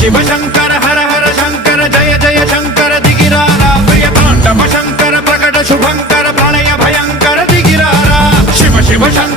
शिव शंकर हर हर शंकर जय जय शंकर दिगिरारा प्रिय तांडव शंकर प्रकट शुभंकर प्रणय भयंकर दिगिरारा शिव शिव शंकर